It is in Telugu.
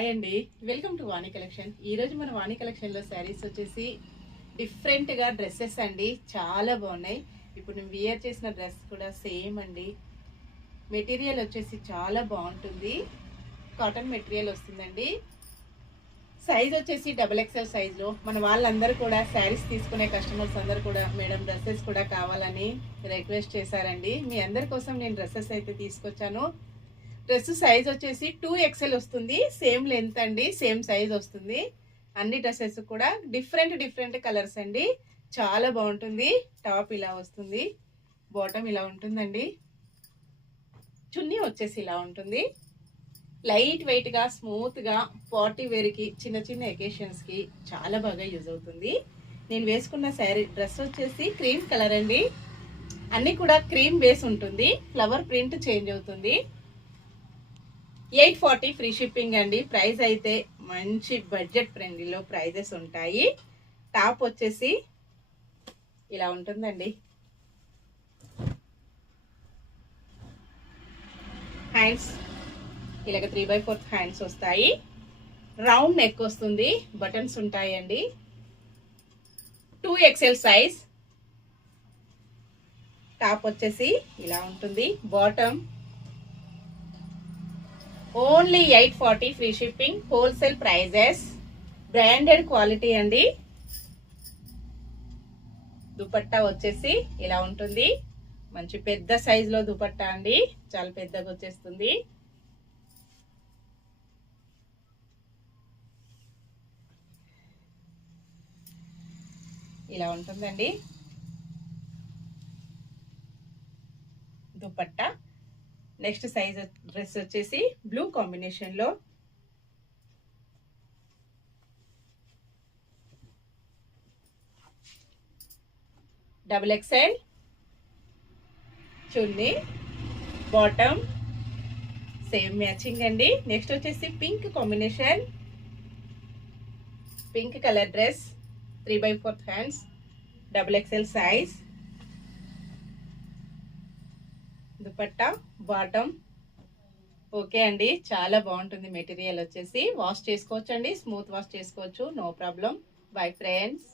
హాయ్ అండి, వెల్కమ్ టు వాణి కలెక్షన్. ఈరోజు మన వాణి కలెక్షన్లో శారీస్ వచ్చేసి డిఫరెంట్గా డ్రెస్సెస్ అండి, చాలా బాగున్నాయి. ఇప్పుడు నేను వియర్ చేసిన డ్రెస్ కూడా సేమ్ అండి. మెటీరియల్ వచ్చేసి చాలా బాగుంటుంది, కాటన్ మెటీరియల్ వస్తుందండి. సైజ్ వచ్చేసి XXL సైజ్లో. మన వాళ్ళందరూ కూడా శారీస్ తీసుకునే కస్టమర్స్ అందరూ కూడా మేడం డ్రెస్సెస్ కూడా కావాలని రిక్వెస్ట్ చేశారండి. మీ అందరి కోసం నేను డ్రెస్సెస్ అయితే తీసుకొచ్చాను. డ్రెస్ సైజ్ వచ్చేసి 2XL వస్తుంది, సేమ్ లెంత్ అండి, సేమ్ సైజ్ వస్తుంది. అన్ని డ్రెస్సెస్ కూడా డిఫరెంట్ కలర్స్ అండి, చాలా బాగుంటుంది. టాప్ ఇలా వస్తుంది, బాటమ్ ఇలా ఉంటుందండి, చున్నీ వచ్చేసి ఇలా ఉంటుంది. లైట్ వెయిట్గా స్మూత్గా పార్టీ వేర్కి చిన్న ఎకేషన్స్కి చాలా బాగా యూజ్ అవుతుంది. నేను వేసుకున్న శారీ డ్రెస్ వచ్చేసి క్రీమ్ కలర్ అండి. అన్నీ కూడా క్రీమ్ బేస్ ఉంటుంది, ఫ్లవర్ ప్రింట్ చేంజ్ అవుతుంది. 840 ఫ్రీ షిప్పింగ్ అండి. ప్రైస్ అయితే మంచి బడ్జెట్ ఫ్రెండ్లీలో ప్రైజెస్ ఉంటాయి. టాప్ వచ్చేసి ఇలా ఉంటుందండి. హ్యాండ్స్ ఇలాగ 3/4 హ్యాండ్స్ వస్తాయి. రౌండ్ నెక్ వస్తుంది, బటన్స్ ఉంటాయండి. 2XL size. టాప్ వచ్చేసి ఇలా ఉంటుంది. Bottom only 840 free shipping, wholesale prices, branded quality అండి. దుపట్టా వచ్చేసి ఇలా ఉంటుంది, మంచి పెద్ద సైజులో దుపట్టా అండి, చాలా పెద్దగా వచ్చేస్తుంది. ఇలా ఉంటుందండి దుపట్టా. నెక్స్ట్ సైజ్ డ్రెస్ వచ్చేసి బ్లూ కాంబినేషన్ లో XXL చున్నీ, బాటమ్ సేమ్ మ్యాచింగ్ అండి. నెక్స్ట్ వచ్చేసి pink combination, pink colour dress, 3/4 hands, XXL size. Dupatta, bottom okay అండి, చాలా బాగుంటుంది. మెటీరియల్ వచ్చేసి వాష్ చేసుకోవచ్చు అండి, స్మూత్ వాష్ చేసుకోవచ్చు, నో ప్రాబ్లం. Bye friends.